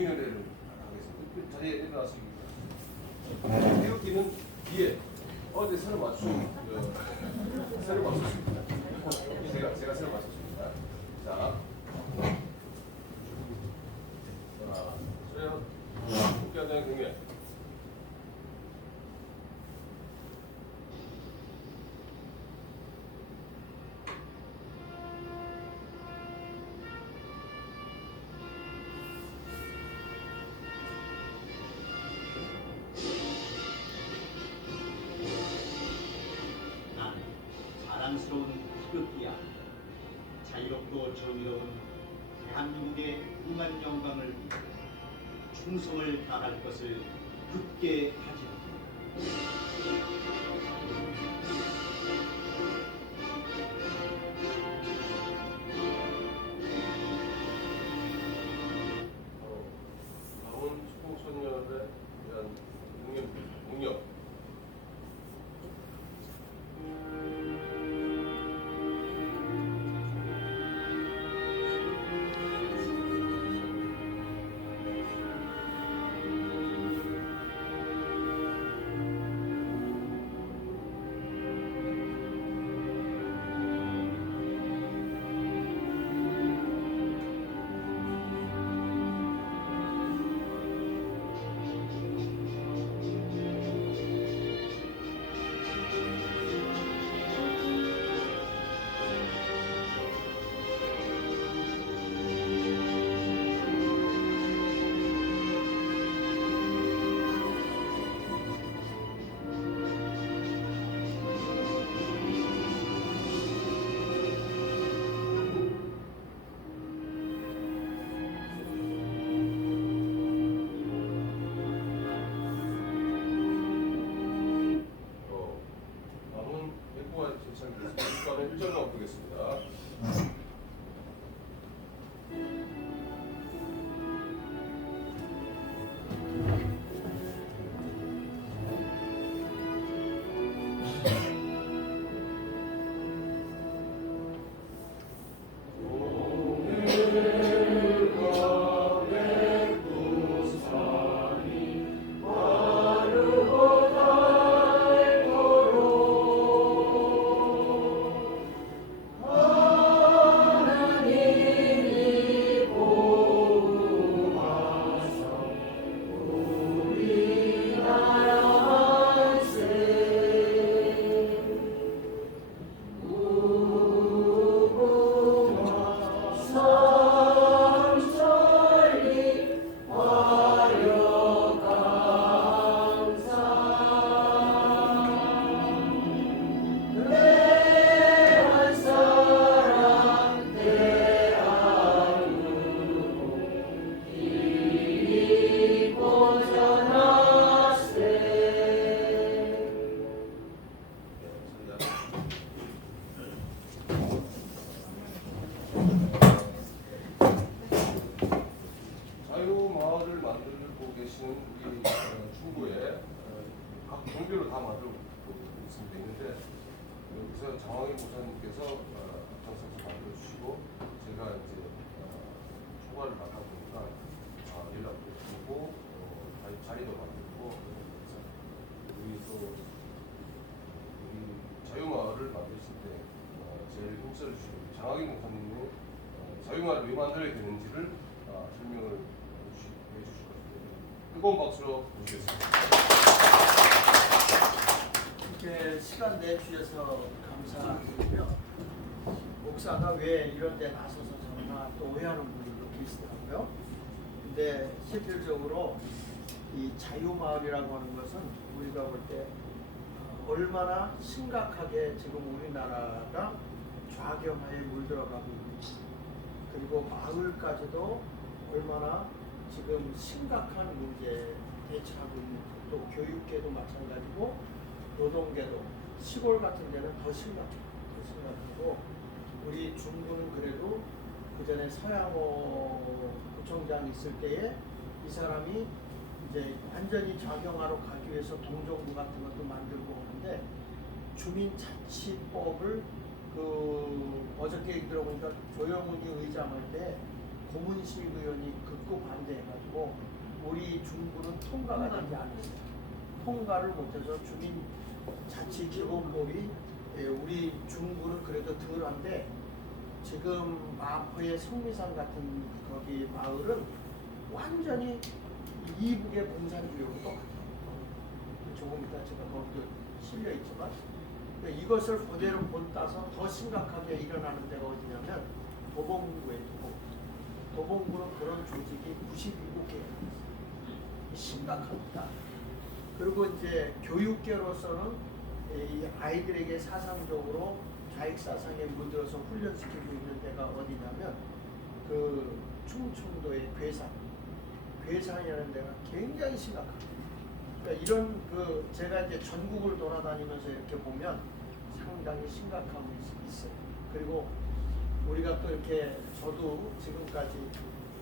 공민회를 하겠습니다. 그 자리에 일어났습니다. 태극기는 뒤에 어제 새로 맞춘 새로 맞췄습니다. 제가 새로 맞췄습니다. 자, 저요 국회의장 경례. 자랑스러운 희극기야. 자유롭고 정의로운 대한민국의 무한 영광을 위해 충성을 다할 것을 굳게 다짐합니다. 강원 축복소년에 대한 능력. 남은 백부와 제창기입니다. 일단은 일정을 엎드리겠습니다. 자유마을을 만들고 계시는 우리 중구에 각 종교를 다 만들고 있습니다. 있는데 여기서 장황인 목사님께서 앞장서서 만들어주시고 제가 이제 초과를 맡아 보니까 연락도 드리고 자리도 만들고 그래서 우리 자유마을을 만드실 때 제일 힘써주시고 장황인 목사님이 자유마을을 왜 만들어야 되는지를 설명을 해주실 겁니다. 뜨거운 박수로 모시겠습니다. 이렇게 시간 내주셔서 감사드리고요. 목사가 왜 이런 데 나서서 저러나 또 오해하는 분들도 계시더라고요. 근데 실질적으로 이 자유마을이라고 하는 것은 우리가 볼 때 얼마나 심각하게 지금 우리나라가 좌경화에 물들어가고 있는지, 그리고 마을까지도 얼마나 지금 심각한 문제에 대처하고 있는지, 또 교육계도 마찬가지고 노동계도 시골 같은 데는 더 심각하고 우리 중구는 그래도 그 전에 서양호 구청장 있을 때에 이 사람이 이제 완전히 좌경화로 가기 위해서 동정부 같은 것도 만들고 하는데 주민자치법을 어저께 들어보니까 조영훈이 의장할 때 고문식 의원이 극구 반대해가지고 우리 중구는 통과가 되지 않았어요. 통과를 못해서 주민자치기본법이 우리 중구는 그래도 덜한데 지금 마포의 성미산 같은 거기 마을은 완전히 이북의 공산주의하고 똑같아요. 조금 이따 제가 거기도 실려 있지만 이것을 그대로 본따서 더 심각하게 일어나는 데가 어디냐면 도봉구에 도봉구는 그런 조직이 97개예요. 심각합니다. 그리고 이제 교육계로서는 이 아이들에게 사상적으로 좌익 사상에 물들어서 훈련시키고 있는 데가 어디냐면 그 충청도의 괴산이라는 데가 굉장히 심각합니다. 그러니까 이런 그 제가 이제 전국을 돌아다니면서 이렇게 보면 상당히 심각함이 있어요. 그리고 우리가 또 이렇게 저도 지금까지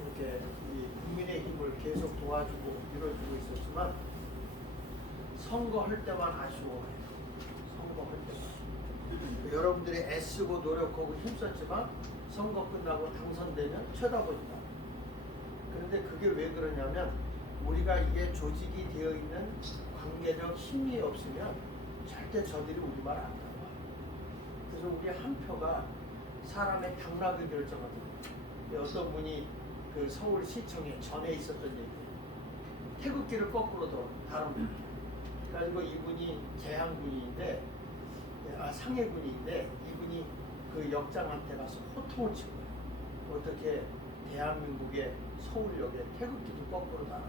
이렇게 이 국민의힘을 계속 도와주고 밀어주고 있었지만 선거할 때만 아쉬워해요. 선거할 때만. 여러분들이 애쓰고 노력하고 힘썼지만 선거 끝나고 당선되면 쳐다보니까. 그런데 그게 왜 그러냐면 우리가 이게 조직이 되어 있는 관계적 힘이 없으면 절대 저들이 우리 말 안 들어요. 그래서 우리 한 표가 사람의 당락을 결정하거든요. 어떤 분이 그 서울시청에 전에 있었던 얘기예요. 태극기를 거꾸로 다룹니다. 그래가지고 이분이 재향군인데 상해군인데 이분이 그 역장한테 가서 호통을 치고 어떻게 대한민국의 서울역에 태극기도 거꾸로 달아.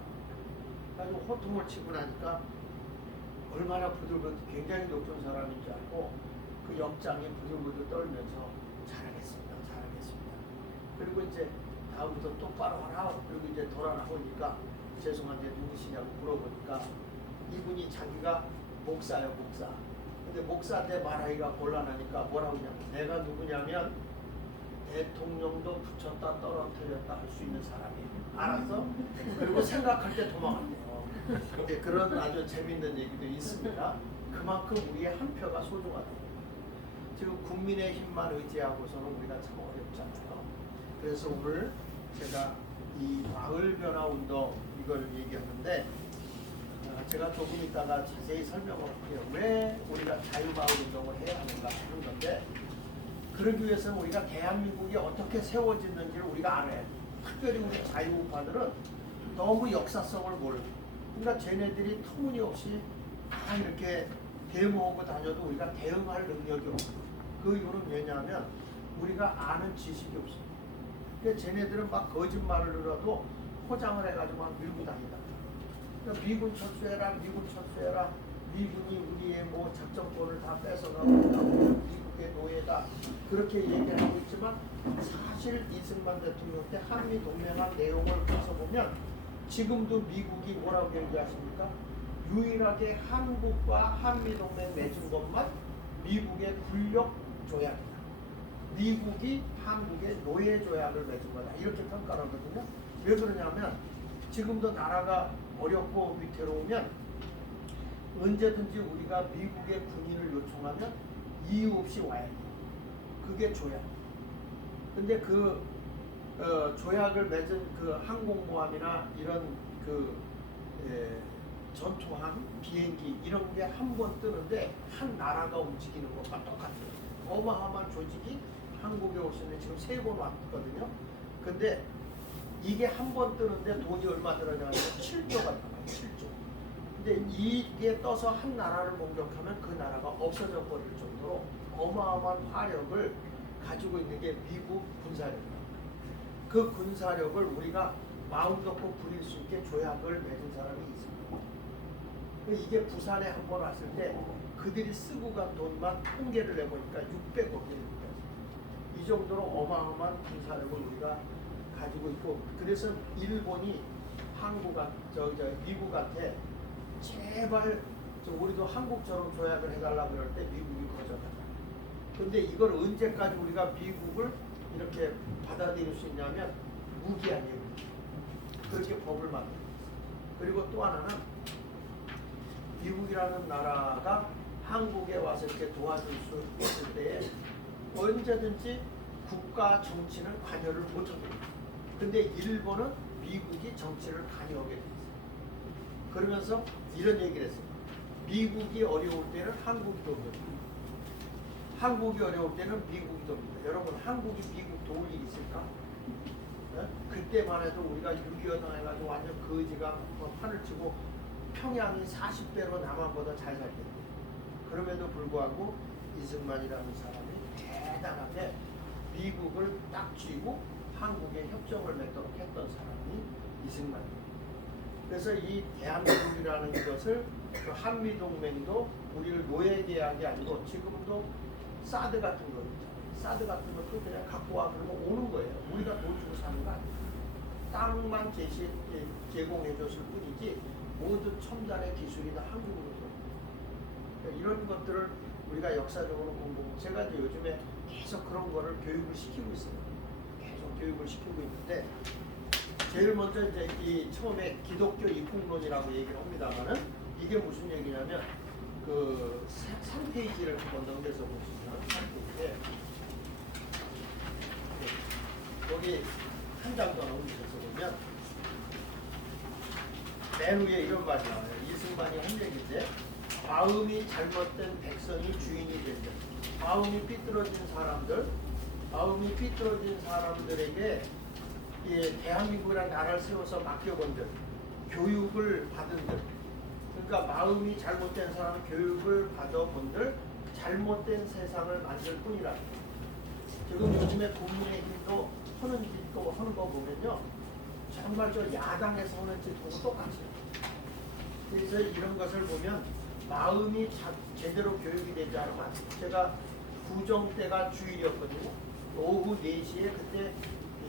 그래가지고 호통을 치고 나니까 얼마나 부들부들 굉장히 높은 사람인 줄 알고 그 역장이 부들부들 떨면서 잘하겠습니다. 그리고 이제 다음부터 똑바로 하라. 그리고 이제 돌아 나오니까 죄송한데 누구시냐고 물어보니까 이분이 자기가 목사예요, 목사. 근데 목사한테 말하기가 곤란하니까 뭐라고 하냐면 내가 누구냐면 대통령도 붙였다 떨어뜨렸다 할 수 있는 사람이에요. 알았어? 그리고 생각할 때 도망간대요. 근데 그런 아주 재밌는 얘기도 있습니다. 그만큼 우리의 한 표가 소중하다. 지금 국민의힘만 의지하고서는 우리가 참 어렵잖아요. 그래서 오늘 제가 이 마을 변화 운동 이걸 얘기하는데 제가 조금 있다가 자세히 설명을 할게요. 왜 우리가 자유마을 운동을 해야 하는가 하는 건데 그러기 위해서는 우리가 대한민국이 어떻게 세워졌는지를 우리가 알아야 돼요. 특별히 우리 자유우파들은 너무 역사성을 모르고 그러니까 쟤네들이 터무니없이 다 이렇게 데모하고 다녀도 우리가 대응할 능력이 없어요. 그 이유는 왜냐하면 우리가 아는 지식이 없어요. 그러니까 쟤네들은 막 거짓말을 들어도 포장을 해가지고 막 밀고 다닌다. 그러니까 미군 철수해라, 미군이 우리의 뭐 작전권을 다 뺏어가고 미국의 노예다. 그렇게 얘기를 하고 있지만 사실 이승만 대통령 때 한미 동맹한 내용을 봐서보면 지금도 미국이 뭐라고 얘기하십니까? 유일하게 한국과 한미 동맹 맺은 것만 미국의 군력 조약이다. 미국이 한국의 노예 조약을 맺은 거다. 이렇게 평가를 하거든요. 왜 그러냐면 지금도 나라가 어렵고 위태로우면 언제든지 우리가 미국의 군인을 요청하면 이유 없이 와야 돼요. 그게 조약. 근데 그 조약을 맺은 그 항공모함이나 이런 그 전투함, 비행기 이런 게 한 번 뜨는데 한 나라가 움직이는 것과 똑같아요. 어마어마한 조직이 한국에 올 수 있는 지금 3번 왔거든요. 근데 이게 한 번 뜨는데 돈이 얼마 들어가냐면 7조가 나와요. 7조. 근데 이게 떠서 한 나라를 공격하면 그 나라가 없어져 버릴 정도로 어마어마한 화력을 가지고 있는 게 미국 군사력입니다. 그 군사력을 우리가 마음 놓고 부릴 수 있게 조약을 맺은 사람이 있습니다. 이게 부산에 한 번 왔을 때 그들이 쓰고 간 돈만 통계를 내보니까 600억입니다. 이 정도로 어마어마한 군사력을 우리가 가지고 있고 그래서 일본이 미국한테 제발 우리도 한국처럼 조약을 해달라고 그럴 때 미국이 거절하다. 근데 이걸 언제까지 우리가 미국을 이렇게 받아들일 수 있냐면 무기 아니에요. 그렇게 법을 만들어요. 그리고 또 하나는 미국이라는 나라가 한국에 와서 이렇게 도와줄 수 있을 때에 언제든지 국가 정치는 관여를 못합니다. 근데 일본은 미국이 정치를 관여하게 돼 있어요. 그러면서 이런 얘기를 했어요. 미국이 어려울 때는 한국이 돕니다. 한국이 어려울 때는 미국이 돕니다. 여러분, 한국이 미국 도울 일 있을까? 네? 그때만 해도 우리가 6.25 당해가지고 완전 거지가 판을 치고 평양이 40배로 남한보다 잘 살 텐데, 그럼에도 불구하고 이승만이라는 사람이 대단하게 미국을 딱 쥐고 한국에 협정을 맺도록 했던 사람이 이승만입니다. 그래서 이 대한민국이라는 것을 그 한미동맹도 우리를 노예계약이 아니고 지금도 사드 같은 거 있잖아요. 사드 같은 것도 그냥 갖고 와 그러면 오는 거예요. 우리가 돈 주고 사는 거 아니에요. 땅만 제공해 줬을 뿐이지 모든 첨단의 기술이 다 한국으로 들어옵니다. 그러니까 이런 것들을 우리가 역사적으로 공부하고, 제가 이제 요즘에 계속 그런 거를 교육을 시키고 있어요. 계속 교육을 시키고 있는데, 제일 먼저 이제 이 처음에 기독교 입국론이라고 얘기를 합니다만은, 이게 무슨 얘기냐면 그 3페이지를 한번 넘겨서 보시면 3페이지에 여기 한 장 더 넘기셔서 보면 맨 위에 이런 말이 나와요. 이승만이 한 얘기인데, 마음이 잘못된 백성이 주인이 된다. 마음이 삐뚤어진 사람들에게 이 대한민국이라는 나라를 세워서 맡겨본들, 교육을 받은들, 그러니까 마음이 잘못된 사람은 교육을 받아본들 잘못된 세상을 만들 뿐이라. 지금 요즘에 국민의힘도 하는 거 보면요, 정말 저 야당에서 하는 짓하고 똑같아요. 그래서 이런 것을 보면 마음이 제대로 교육이 되지 않으면 안 돼요. 제가 구정 때가 주일이었거든요. 오후 4시에 그때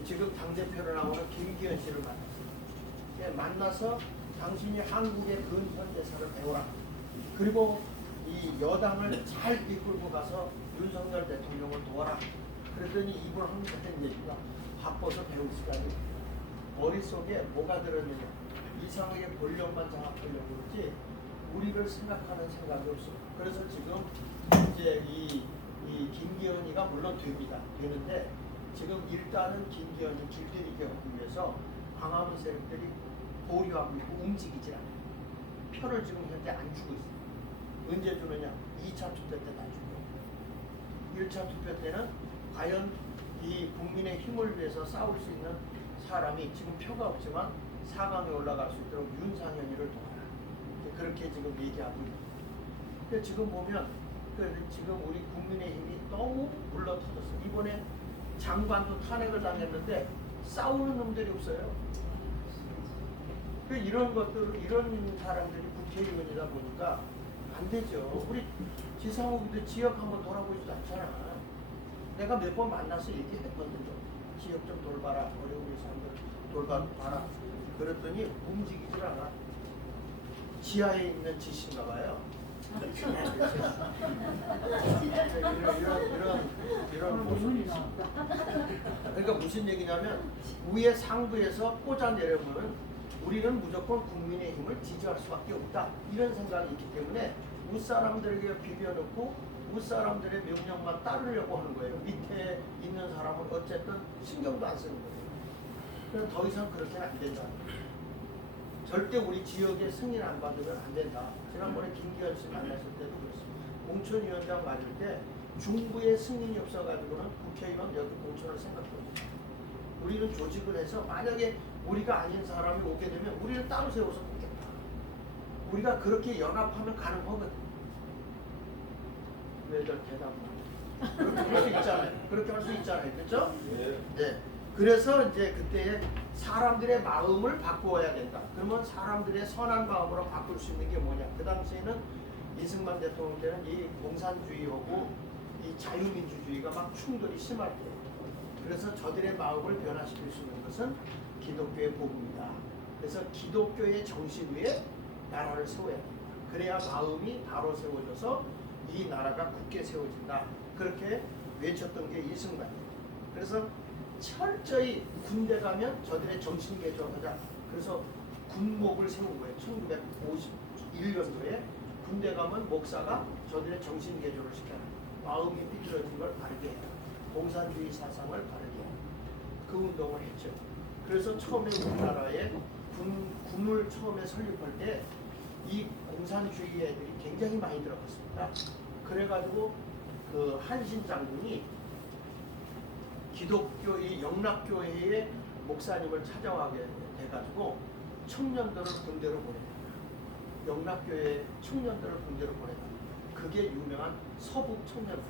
지금 당대표로 나오는 김기현 씨를 만났어요. 만나서 당신이 한국의 근현대사를 배워라. 그리고 이 여당을 잘 이끌고 가서 윤석열 대통령을 도와라. 그랬더니 이분 하는 얘기가 바빠서 배울 시간이 머릿속에 뭐가 들었느냐. 이상하게 권력만 장악하려고 그러지 우리를 생각하는 생각이 없어. 그래서 지금 이제 이 김기현이가 물론 되는데, 지금 일단은 김기현이 길들이기 하기 위해서 광화문 세력들이 보류하고 있고 움직이질 않아요. 표를 지금 현재 안 주고 있어요. 언제 주느냐? 2차 투표 때 다 주고, 1차 투표 때는 과연 이 국민의 힘을 위해서 싸울 수 있는 사람이, 지금 표가 없지만 4강에 올라갈 수 있도록 윤상현이를 도와라. 그렇게 지금 얘기하고 있는 거예요. 근데 지금 보면 지금 우리 국민의힘이 너무 물러터졌어요. 이번에 장관도 탄핵을 당했는데 싸우는 놈들이 없어요. 이런 것들, 이런 사람들이 국회의원이다 보니까 안 되죠. 우리 지상욱이도 지역 한번 돌아보지도 않잖아. 내가 몇 번 만나서 얘기했거든요. 지역 좀 돌봐라. 어려운 사람들 돌봐라. 그랬더니 움직이질 않아. 지하에 있는 짓인가 봐요. 이런 모습이 있습니다. 그러니까 무슨 얘기냐면, 위에 상부에서 꽂아내려면 우리는 무조건 국민의힘을 지지할 수밖에 없다. 이런 생각이 있기 때문에 윗사람들에게 비벼놓고 윗사람들의 명령만 따르려고 하는 거예요. 밑에 있는 사람은 어쨌든 신경도 안 쓰는 거예요. 그래서 더 이상 그렇게는 안 된다. 절대 우리 지역에 승인 안 받으면 안 된다. 지난번에 김기현 씨 만났을 때도 그랬습니다. 공천위원장 맞을 때 중부에 승인이 없어가지고는 국회의원 여기 공천을 생각합니다. 우리는 조직을 해서 만약에 우리가 아닌 사람이 오게 되면 우리를 따로 세워서 뽑겠다. 우리가 그렇게 연합하면 가능하거든. 왜들 대답을 그렇게 할 수 있잖아요. 그렇게 할 수 있잖아요. 그렇죠? 네. 그래서 이제 그때 사람들의 마음을 바꾸어야 된다. 그러면 사람들의 선한 마음으로 바꿀 수 있는 게 뭐냐? 그 당시에는 이승만 대통령 때는 이 공산주의하고 이 자유민주주의가 막 충돌이 심할 때예요. 그래서 저들의 마음을 변화시킬 수 있는 것은 기독교의 복음이다. 그래서 기독교의 정신 위에 나라를 세워야 된다. 그래야 마음이 바로 세워져서 이 나라가 굳게 세워진다. 그렇게 외쳤던 게 이승만이에요. 그래서 철저히 군대 가면 저들의 정신 개조하자. 그래서 군목을 세운 거예요. 1951년도에 군대 가면 목사가 저들의 정신 개조를 시켜라. 마음이 삐뚤어진 걸 바르게 해라. 공산주의 사상을 바르게 해라. 그 운동을 했죠. 그래서 처음에 우리나라에 군을 처음에 설립할 때 이 공산주의 애들이 굉장히 많이 들어갔습니다. 그래가지고 그 한신 장군이 기독교 이 영락교회의 목사님을 찾아가게 돼가지고 청년들을 군대로 보내요. 영락교회 청년들을 군대로 보내다. 그게 유명한 서북 청년단.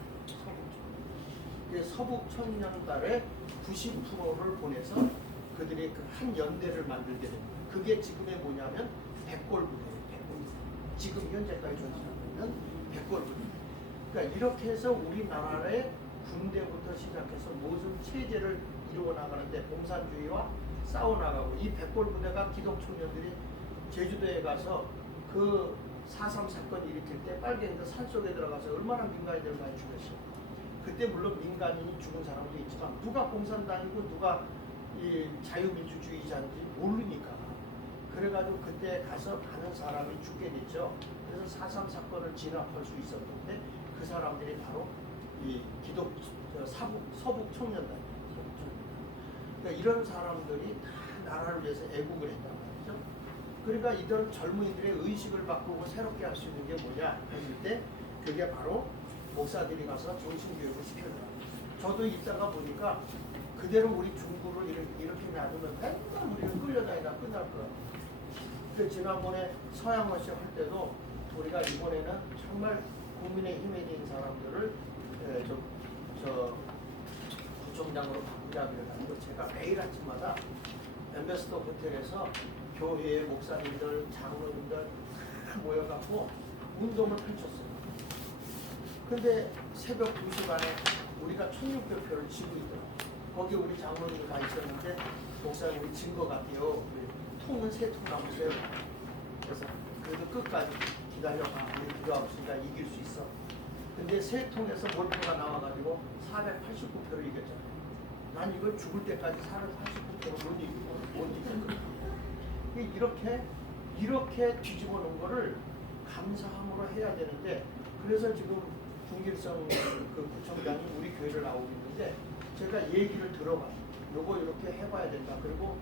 서북 청년단의 90%를 보내서 그들이 그 한 연대를 만들게 됩니다. 그게 지금의 뭐냐면 백골부대예요. 백골부대. 지금 현재까지 존재하고 있는 백골부대. 그러니까 이렇게 해서 우리나라의 군대부터 시작해서 모든 체제를 이루어 나가는데 공산주의와 싸워나가고, 이 백골부대가 기독청년들이 제주도에 가서 그 4.3 사건 일으킬 때 빨갱이들 산속에 들어가서 얼마나 민간인들 많이 죽였어요. 그때 물론 민간인이 죽은 사람도 있지만 누가 공산당이고 누가 이 자유민주주의자인지 모르니까, 그래가지고 그때 가서 많은 사람이 죽게 됐죠. 그래서 4.3 사건을 진압할 수 있었는데 그 사람들이 바로 이 서북 청년단이에요. 그러니까 이런 사람들이 다 나라를 위해서 애국을 했단 말이죠. 그러니까 이런 젊은이들의 의식을 바꾸고 새롭게 할 수 있는 게 뭐냐 했을 때 그게 바로 목사들이 가서 정신교육을 시켜줘요. 저도 있다가 보니까 그대로 우리 중구를 이렇게 놔두면 맨날 우리는 끌려다니다 끝날 거야. 그 지난번에 서양호 씨 할 때도 우리가 이번에는 정말 국민의 힘에 든 사람들을 부총장으로 바꾸자 그래가지고 제가 매일 아침마다 엠베스더 호텔에서 교회의 목사님들, 장로님들 다 모여갖고 운동을 펼쳤어요. 근데 새벽 2시 반에 우리가 1600표를 지고 있더라고요. 거기 우리 장로님이 가 있었는데 목사님 우리 진 것 같아요. 통은 3통 남으세요. 그래서 그래도 끝까지 기다려봐. 우리 비가 없으니까 이길 수 있어. 근데 3통에서 몰표가 나와가지고 489표를 이겼잖아요. 난 이걸 죽을 때까지 489표를 못 이겼거든요. 이렇게 뒤집어 놓은 거를 감사함으로 해야 되는데, 그래서 지금 김길성 그 구청장이 우리 교회를 나오고 있는데 제가 얘기를 들어봐요. 요거 이렇게 해봐야 된다. 그리고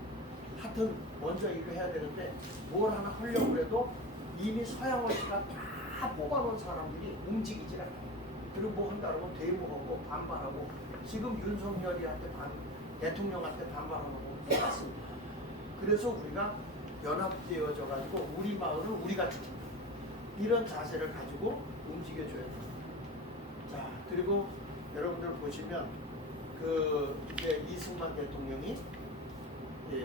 하여튼 먼저 이거 해야 되는데 뭘 하나 하려고 해도 이미 서양호 씨가 다 뽑아놓은 사람들이 움직이질 않아요. 그리고 뭐 한다 그러면 대모하고 반발하고, 지금 윤석열이한테 대통령한테 반발하고 똑같습니다. 그래서 우리가 연합되어져 가지고 우리 마을을 우리가 지킨다. 이런 자세를 가지고 움직여줘야 됩니다. 자, 그리고 여러분들 보시면 이제 이승만 대통령이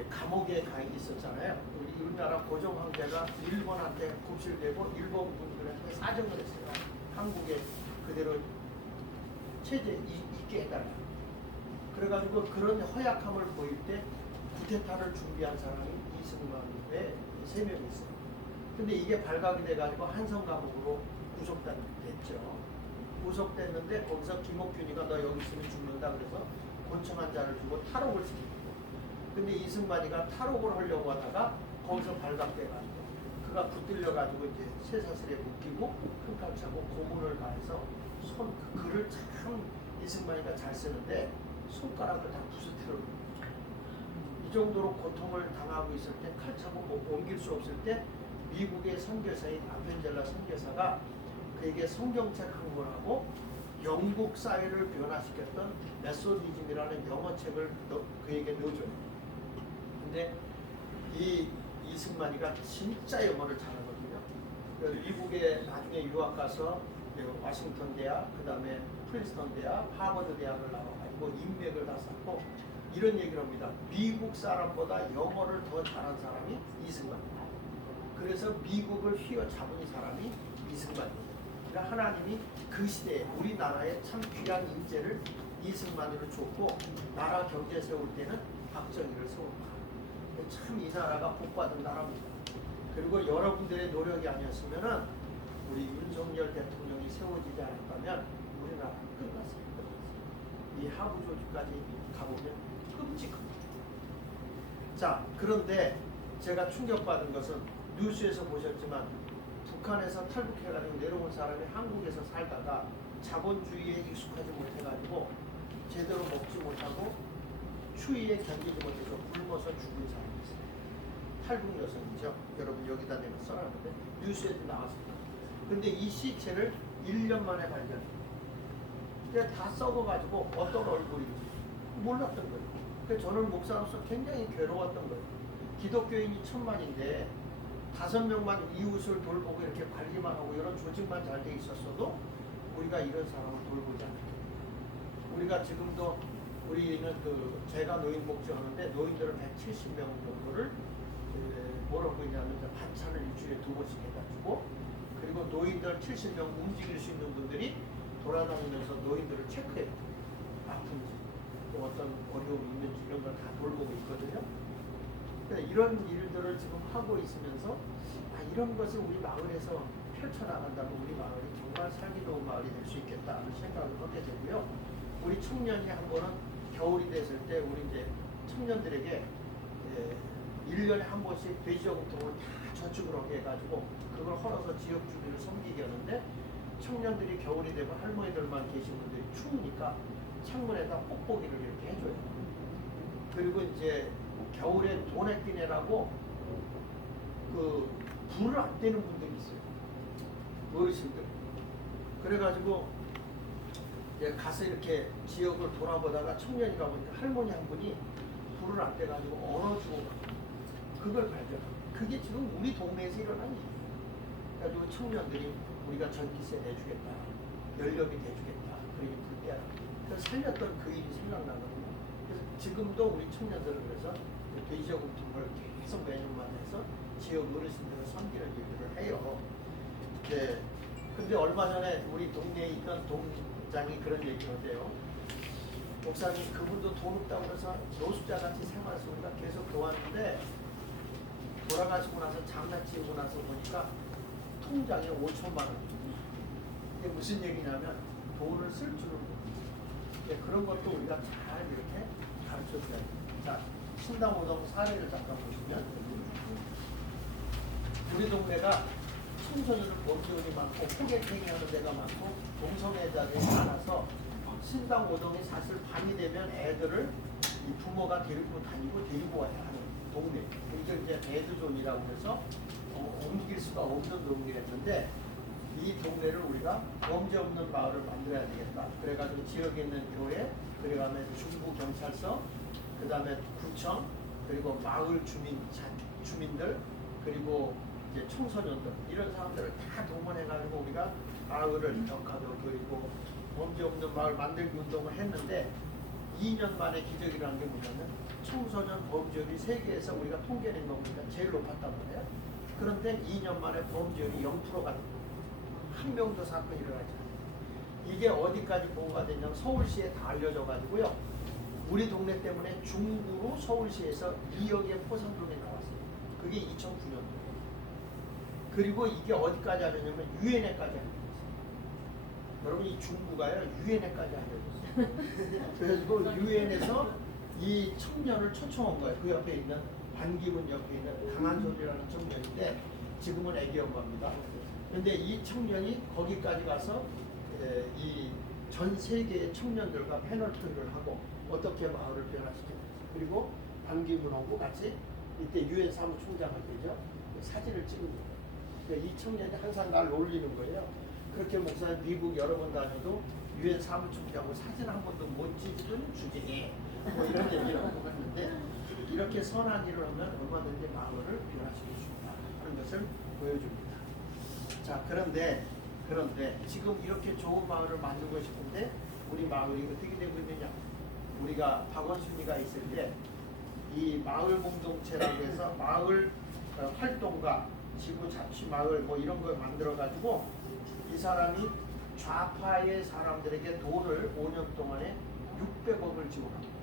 감옥에 가 있었잖아요. 우리나라 고종 황제가 일본한테 굽실되고 일본 분들한테 사정을 했어요. 한국에 그대로 체제 있게 해달라. 그래가지고 그런 허약함을 보일 때 쿠데타를 준비한 사람이 이승만의 3명이 있어요. 근데 이게 발각이 돼가지고 한성 감옥으로 구속됐죠. 구속됐는데 거기서 김옥균이가 너 여기 있으면 죽는다 그래서 권총 한 잔을 주고 탈옥을 시키고, 근데 이승만이가 탈옥을 하려고 하다가 거기서 발각돼가지고 그가 붙들려가지고 이제 쇠사슬에 묶이고 큰칼 차고 고문을 가해서 글을 참 이승만이가 잘 쓰는데 손가락을 다 부스트려. 이 정도로 고통을 당하고 있을 때, 칼 차고 뭐 옮길 수 없을 때 미국의 선교사인 아펜젤라 선교사가 그에게 성경책 한 권하고 영국 사회를 변화시켰던 메소디즘이라는 영어책을 그에게 넣어줘요. 근데 이 이승만이가 진짜 영어를 잘하거든요. 미국에 나중에 유학 가서 워싱턴 대학, 그 다음에 프린스턴 대학, 하버드 대학을 나와가지고 인맥을 다 쌓고 이런 얘기를 합니다. 미국 사람보다 영어를 더 잘한 사람이 이승만입니다. 그래서 미국을 휘어잡은 사람이 이승만입니다. 그러니까 하나님이 그 시대에 우리나라에 참 귀한 인재를 이승만으로 줬고, 나라 경제 세울 때는 박정희를 세웁니다. 참 이 나라가 복받은 나라입니다. 그리고 여러분들의 노력이 아니었으면은 우리 윤석열 대통령이 세워지지 않았다면 우리나라는 끝났습니다. 이 하부 조직까지 가보면 끔찍합니다. 자, 그런데 제가 충격받은 것은 뉴스에서 보셨지만 북한에서 탈북해가지고 내려온 사람이 한국에서 살다가 자본주의에 익숙하지 못해가지고 제대로 먹지 못하고 추위에 견디지 못해서 굶어서 죽은 사람이 있어요. 탈북 여성이죠. 여러분 여기다 내가 써놨는데 뉴스에도 나왔습니다. 근데 이 시체를 1년 만에 발견해요. 그냥 다 썩어가지고 어떤 얼굴인지 몰랐던 거예요. 그래서 저는 목사로서 굉장히 괴로웠던 거예요. 기독교인이 1000만인데 5명만 이웃을 돌보고 이렇게 관리만 하고 이런 조직만 잘 돼 있었어도 우리가 이런 사람을 돌보지 않았거든요. 우리가 지금도 우리는 제가 노인 목적하는데 노인들을 170명 정도를 뭐라고 했냐면 반찬을 일주일에 2번씩 해가지고 그리고 노인들 70명 움직일 수 있는 분들이 돌아다니면서 노인들을 체크해요. 아픈지 또 어떤 어려움이 있는지 이런 걸 다 돌보고 있거든요. 그러니까 이런 일들을 지금 하고 있으면서 이런 것을 우리 마을에서 펼쳐나간다면 우리 마을이 정말 살기 좋은 마을이 될 수 있겠다 하는 생각을 하게 되고요. 우리 청년이 한 번은 겨울이 됐을 때 우리 이제 청년들에게 1년에 한 번씩 돼지저금통을 다 저축을 하게 해가지고 그걸 헐어서 지역 주민을 섬기게 하는데 청년들이 겨울이 되면 할머니들만 계신 분들이 추우니까 창문에다 뽁뽁이를 이렇게 해줘요. 그리고 이제 겨울에 도네끼네라고 불을 안 떼는 분들이 있어요. 어르신들. 그래가지고 이제 가서 이렇게 지역을 돌아보다가 청년이다 보니까 할머니 한 분이 불을 안 떼가지고 얼어주고 그걸 발견합니다. 그게 지금 우리 동네에서 일어난 일이에요. 그래가지고 청년들이 우리가 전기세 내주겠다, 연료비 내주겠다, 그러니 불 떼라. 그래서 살렸던 그 일이 생각나거든요. 그래서 지금도 우리 청년들은 그래서 돼지저금통을 계속 매년마다 해서 지역 어르신들을 섬기는 일들을 해요. 네. 근데 얼마 전에 우리 동네에 있던 동장이 그런 얘기를 하대요. 목사님 그분도 돈 없다고 그래서 노숙자같이 생활해서 우리가 계속 도왔는데 돌아가시고 나서 장난 치우고 나서 보니까 통장에 5천만 원. 이게 무슨 얘기냐면 돈을 쓸 줄을 모르는. 그런 것도 우리가 잘 이렇게 가르쳐줘야 돼요. 자, 신당오동 사례를 잠깐 보시면 우리 동네가 청소년을 범죄율이 많고 호객행위하는 데가 많고 동성애자들이 많아서 신당오동이 사실 밤이 되면 애들을 이 부모가 데리고 다니고 데리고 와야 하는 동네. 이게 이제 배드존이라고 해서 옮길 수가 없는 동네였는데 이 동네를 우리가 범죄 없는 마을을 만들어야 되겠다. 그래가지고 지역에 있는 교회, 그래가면 중부 경찰서, 그 다음에 구청, 그리고 마을 주민들, 그리고 이제 청소년들 이런 사람들을 다 동원해가지고 우리가 마을을 벽화도 그리고 범죄 없는 마을 만들기 운동을 했는데 2년 만에 기적이라는 게 뭐냐면 청소년 범죄율이 세계에서 우리가 통계낸 겁니다. 제일 높았단 말이에요. 그런데 2년 만에 범죄율이 0%가 됩니다. 한 명도 사건이 일어나지 않아요. 이게 어디까지 보고가 되냐면 서울시에 다 알려져 가지고요. 우리 동네 때문에 중구로 서울시에서 2억의 포상금이 나왔어요. 그게 2009년도예요. 그리고 이게 어디까지 알려냐면 유엔에까지 알려졌어요. 여러분 이 중구가요 유엔에까지 알려졌어요. 그래가지고 유엔에서 이 청년을 초청한 거예요. 그 옆에 있는 반기문 옆에 있는 강한솔이라는 청년인데 지금은 애기 엄마입니다. 근데 이 청년이 거기까지 가서 이 전 세계의 청년들과 패널트를 하고 어떻게 마을을 변화시키는지 그리고 반기문하고 같이 이때 유엔 사무총장을 되죠. 사진을 찍은 거예요. 그러니까 이 청년이 항상 날 놀리는 거예요. 그렇게 목사님 미국 여러 번 다녀도 유엔 사무총장하고 사진 한 번도 못 찍은 주제에 뭐 이런 얘기를 하고 했는데 이렇게 선한 일을 하면 얼마든지 마을을 변화시킬 수 있다 하는 것을 보여줍니다. 자, 그런데 지금 이렇게 좋은 마을을 만들고 싶은데 우리 마을이 어떻게 되고 있느냐? 우리가 박원순이가 있을 때 이 마을 공동체라고 해서 마을 활동가 지구 자치 마을 뭐 이런 걸 만들어 가지고 이 사람이 좌파의 사람들에게 돈을 5년 동안에 600억을 지원합니다.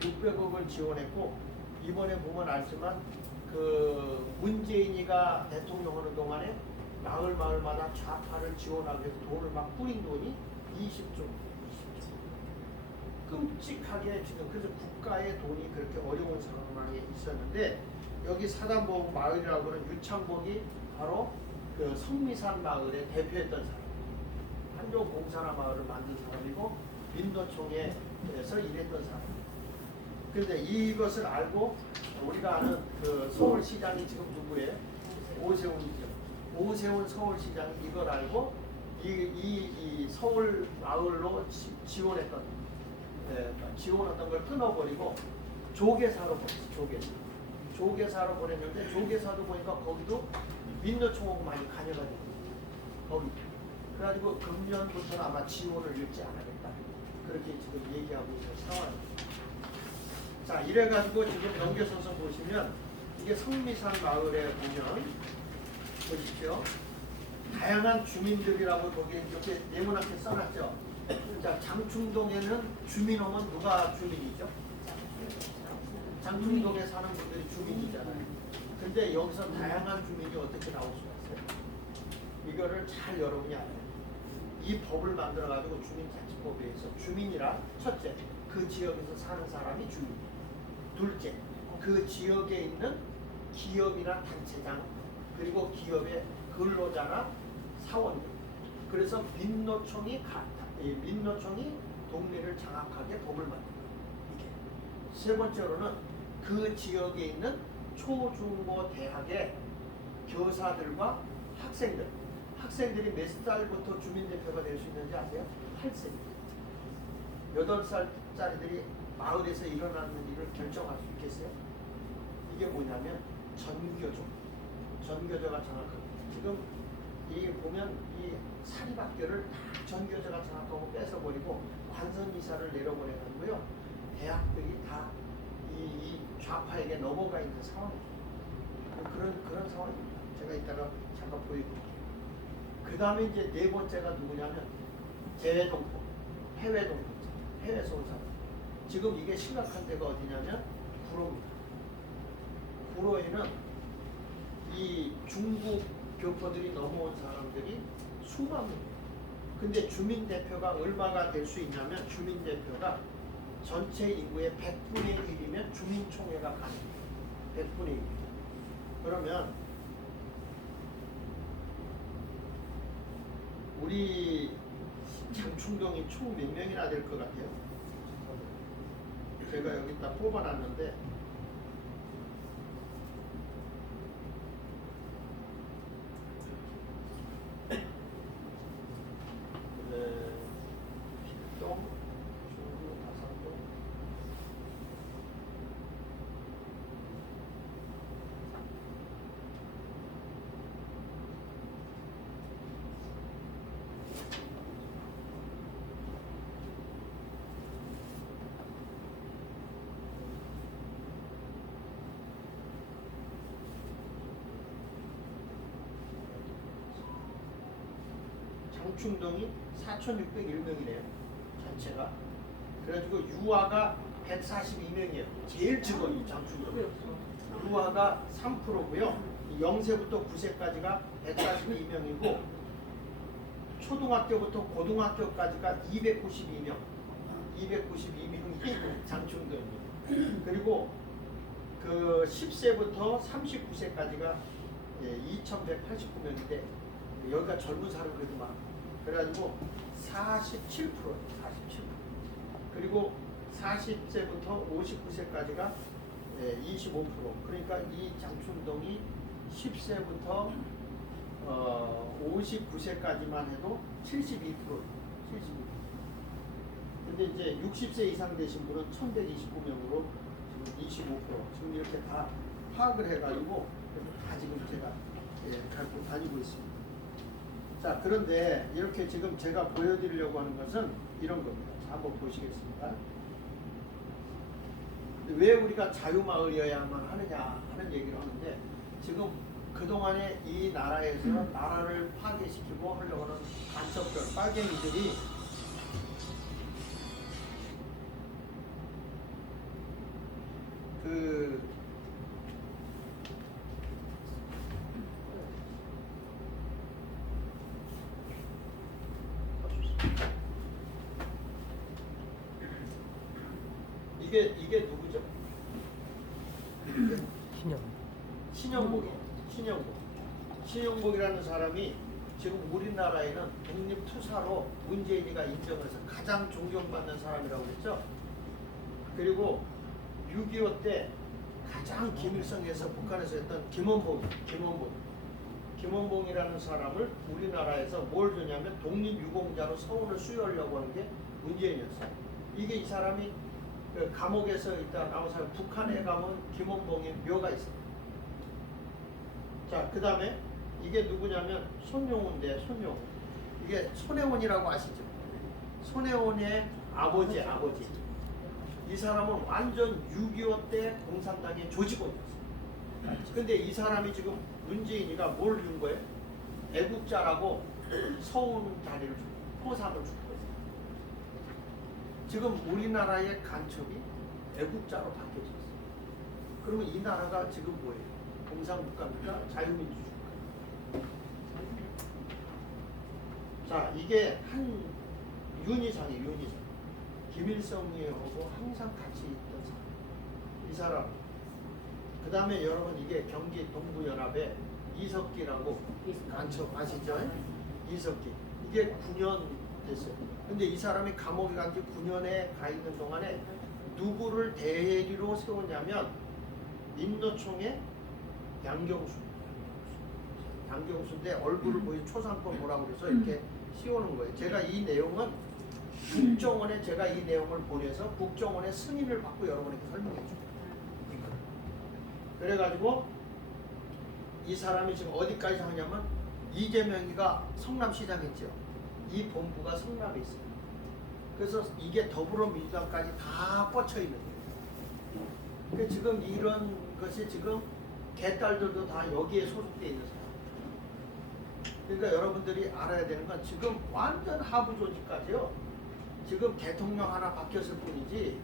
600억을 지원했고 이번에 보면 알지만 그 문재인이가 대통령 하는 동안에 마을마다 좌파를 지원하기 위해서 돈을 막 뿌린 돈이 20조. 끔찍하게 지금 그래서 국가의 돈이 그렇게 어려운 상황에 있었는데 여기 사단보험 마을이라고 하는 유창복이 바로 그 성미산 마을의 대표했던 사람. 한종 공사나 마을을 만든 사람이고 민노총에서 일했던 사람. 근데 이것을 알고 우리가 아는 그 서울시장이 지금 누구예요? 오세훈이죠. 오세훈 서울시장이 이걸 알고 이 서울 마을로 지원했던 걸 끊어버리고 조계사로 보냈어. 조계사로 보냈는데 조계사도 보니까 거기도 민노총하고 많이 관여가 되고 거기. 그래가지고 금년부터는 아마 지원을 잃지 않겠다. 그렇게 지금 얘기하고 있는 상황입니다. 자, 이래가지고 지금 넘겨서서 보시면 이게 성미산 마을에 보면 보십시오. 다양한 주민들이라고 거기 이렇게 네모나게 써놨죠. 자, 장충동에는 주민 오면 누가 주민이죠? 장충동에 사는 분들이 주민이잖아요. 근데 여기서 다양한 주민이 어떻게 나올 수가 있어요? 이거를 잘 여러분이 알아요. 이 법을 만들어가지고 주민자치법에 의해서 주민이라 첫째, 그 지역에서 사는 사람이 주민이에요. 둘째, 그 지역에 있는 기업이나 단체장 그리고 기업의 근로자나 사원들. 그래서 민노총이 동네를 장악하게 법을 만듭니다. 이게 세 번째로는 그 지역에 있는 초중고 대학의 교사들과 학생들이 몇 살부터 주민대표가 될 수 있는지 아세요? 8세. 8살짜리들이 마을에서 일어나는 일을 결정할 수 있겠어요? 이게 뭐냐면 전교조가 장악합니다. 지금 이 보면 이 사립학교를 다 전교조가 장악하고 뺏어버리고 관선이사를 내려보내고요. 대학들이 다 이 좌파에게 넘어가 있는 상황입니다. 그런 상황입니다. 제가 이따가 잠깐 보여드릴게요. 그 다음에 이제 네 번째가 누구냐면 재외동포, 해외동포자, 해외에서 온 사람. 지금 이게 심각한 데가 어디냐면 구로입니다. 구로에는 이 중국 교포들이 넘어온 사람들이 수만 명이에요. 근데 주민대표가 얼마가 될 수 있냐면 주민대표가 전체 인구의 100분의 1이면 주민총회가 가능해요. 100분의 1. 그러면 우리 장충동이 총 몇 명이나 될 것 같아요? 제가 여기다 뽑아놨는데 필동, 중구, 다산동 장충동이 4,601명이래요. 전체가. 그래가지고 유아가 142명이에요. 제일 적어 이 장충동. 유아가 3%고요. 0세부터 9세까지가 142명이고 초등학교부터 고등학교까지가 292명. 292명이 장충동입니다. 그리고 그 10세부터 39세까지가 2,189명인데 여기가 젊은 사람 그래도 많아. 그래가지고 47%예요. 47%. 그리고 40세부터 59세까지가 25%. 그러니까 이 장충동이 10세부터 59세까지만 해도 72%. 근데 이제 60세 이상 되신 분은 1,129명으로 지금 25%. 지금 이렇게 다 파악을 해가지고 다 지금 제가 갖고 다니고 있습니다. 자, 그런데 이렇게 지금 제가 보여드리려고 하는 것은 이런 겁니다. 자, 한번 보시겠습니다. 왜 우리가 자유마을이어야만 하느냐 하는 얘기를 하는데 지금 그동안에 이 나라에서 나라를 파괴시키고 하려고 하는 간첩들, 빨갱이들이 이게 누구죠? 신영복이라는 사람이 지금 우리나라에는 독립투사로 문재인이가 인정해서 가장 존경받는 사람이라고 했죠. 그리고 6.25 때 가장 김일성에서 북한에서 했던 김원봉이라는 사람을 우리나라에서 뭘 주냐면 독립유공자로 서울을 수여하려고 하는 게 문재인이었어요. 이게 이 사람이 그 감옥에서 있다 나온 사람, 북한에 가면 김원봉의 묘가 있어요. 자, 그 다음에 이게 누구냐면 손용훈인데, 손용훈. 이게 손혜원이라고 아시죠? 손혜원의 아버지. 이 사람은 완전 6.25 때 공산당의 조직원이었어요. 근데 이 사람이 지금 문재인이가 뭘 준 거예요? 애국자라고 서울 자리를 주고 포상을 주고 있어요. 지금 우리나라의 간첩이 애국자로 바뀌어져 있어요. 그러면 이 나라가 지금 뭐예요? 공산국가입니까? 자유민주주의입니까? 자, 이게 한 윤희상이에요. 김일성하고 항상 같이 있던 사람. 이 사람. 그 다음에 여러분 이게 경기 동부연합의 이석기라고 간첩 아시죠? 이석기. 이게 9년 됐어요. 근데 이 사람이 감옥에 간 지 9년에 가 있는 동안에 누구를 대리로 세웠냐면 민노총의 양경수인데 얼굴을 보이 초상권 뭐라고 그래서 이렇게 씌우는 거예요. 제가 이 내용은 국정원에 제가 이 내용을 보내서 국정원의 승인을 받고 여러분에게 설명해 줍니다. 그래가지고 이 사람이 지금 어디까지 하냐면 이재명이가 성남시장 했죠. 이 본부가 성남에 있어요. 그래서 이게 더불어민주당까지 다 뻗쳐 있는 거예요. 그러니까 지금 이런 것이 지금 개딸들도 다 여기에 소속돼 있는 사람. 그러니까 여러분들이 알아야 되는 건 지금 완전 하부 조직까지요. 지금 대통령 하나 바뀌었을 뿐이지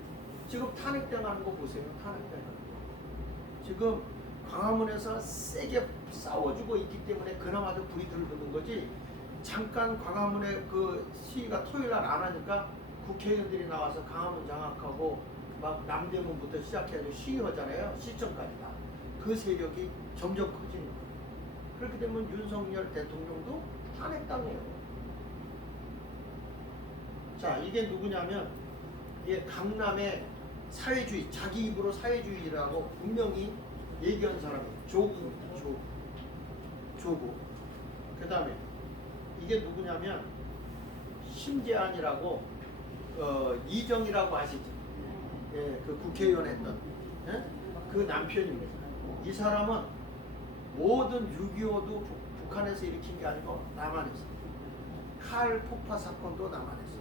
지금 탄핵당하는 거 보세요. 탄핵당하는 거. 지금 광화문에서 세게 싸워주고 있기 때문에 그나마도 불이 들어오는 거지. 잠깐 광화문에 그 시위가 토요일날 안 하니까 국회의원들이 나와서 광화문 장악하고 막 남대문부터 시작해서 시위하잖아요. 시청까지 다. 그 세력이 점점 커지는 거예요. 그렇게 되면 윤석열 대통령도 탄핵당해요. 자, 이게 누구냐면 이게 강남의 사회주의, 자기 입으로 사회주의라고 분명히 얘기한 사람이에요. 조구입니다. 조구. 그 다음에 이게 누구냐면 심재한이라고 이정이라고 아시죠? 예, 그 국회의원 했던 그 남편입니다. 이 사람은 모든 6.25도 북한에서 일으킨 게 아니고 남한에서. 칼 폭파 사건도 남한에서.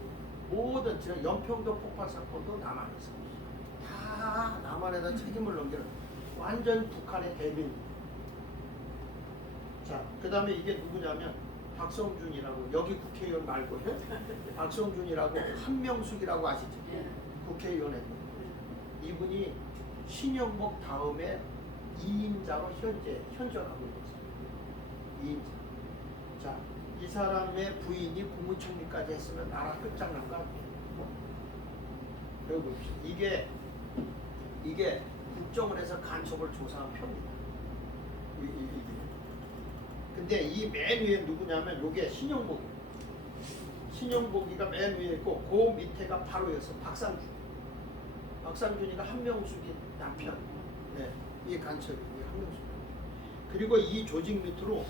모든 지금 연평도 폭발 사건도 남한에서. 다 남한에다 책임을 넘기는 완전 북한의 대변인. 자, 그 다음에 이게 누구냐면 박성준이라고, 여기 국회의원 말고 박성준이라고, 한명숙이라고 아시죠? 국회의원 했던 이분이 신영복 다음에 2인자로 현저하고 있어요. 2인자. 자, 이 사람의 부인이 국무총리까지 했으면 나라 끝장난 거 아니에요. 여기 봅시다. 이게 국정원에서 간첩을 조사한 표입니다. 이게. 근데 이 맨 위에 누구냐면 요게 신영복이에요. 신영복이가 맨 위에 있고 그 밑에가 바로 여기서 박상준이가 한명숙이 남편. 네, 이게 간첩이에요. 한명숙. 그리고 이 조직 밑으로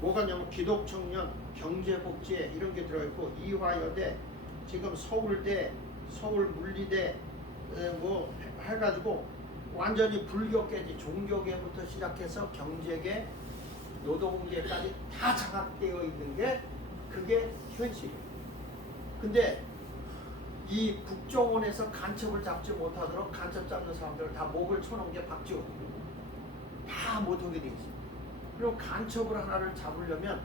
뭐가 있냐면 기독청년, 경제복지회 이런 게 들어있고 이화여대, 지금 서울대, 서울물리대 뭐 해가지고 완전히 불교계지, 종교계부터 시작해서 경제계, 노동계까지 다 장악되어 있는 게 그게 현실이에요. 근데 이 국정원에서 간첩을 잡지 못하도록 간첩 잡는 사람들을 다 목을 쳐놓은 게 박지원입니다. 다 못하게 돼 있어요. 그리고 간첩을 하나를 잡으려면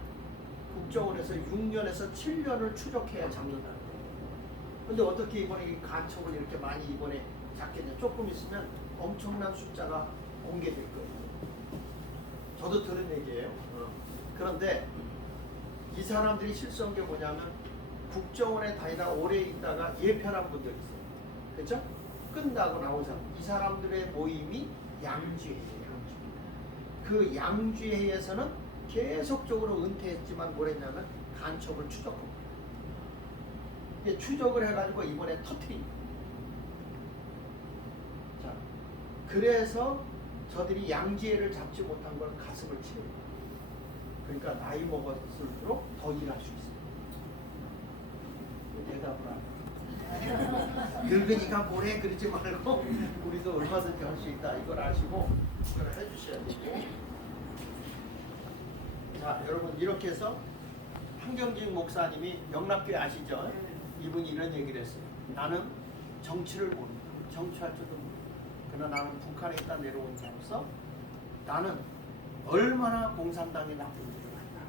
국정원에서 6년에서 7년을 추적해야 잡는다는 거예요. 근데 어떻게 이번에 이 간첩을 이렇게 많이 이번에 잡겠냐? 조금 있으면 엄청난 숫자가 공개될 거예요. 저도 들은 얘기예요. 그런데 이 사람들이 실수한 게 뭐냐면 국정원에 다니다가 오래 있다가 예편한 분들이 있어요. 그렇죠? 끝나고 나온 사람. 이 사람들의 모임이 양주회예요. 그 양주회에서는 계속적으로 은퇴했지만 뭘 했냐면 간첩을 추적합니다. 추적을 해가지고 이번에 터트립니다. 자, 그래서 저들이 양지애를 잡지 못한 걸 가슴을 치는 거예요. 그러니까 나이 먹었을수록 더 일할 수 있어요. 대답을 안 해요. 늙으니까 뭐래 그러지 말고 우리도 얼마든지 할 수 있다 이걸 아시고 이걸 해주셔야 되고. 자 여러분 이렇게 해서 한경직 목사님이 영락교회 아시죠? 이분이 이런 얘기를 했어요. 나는 정치를 모른다. 정치할 줄도 모른다. 그러나 나는 북한에 있다 내려온 자로서 나는 얼마나 공산당이 나쁜 일을 한다.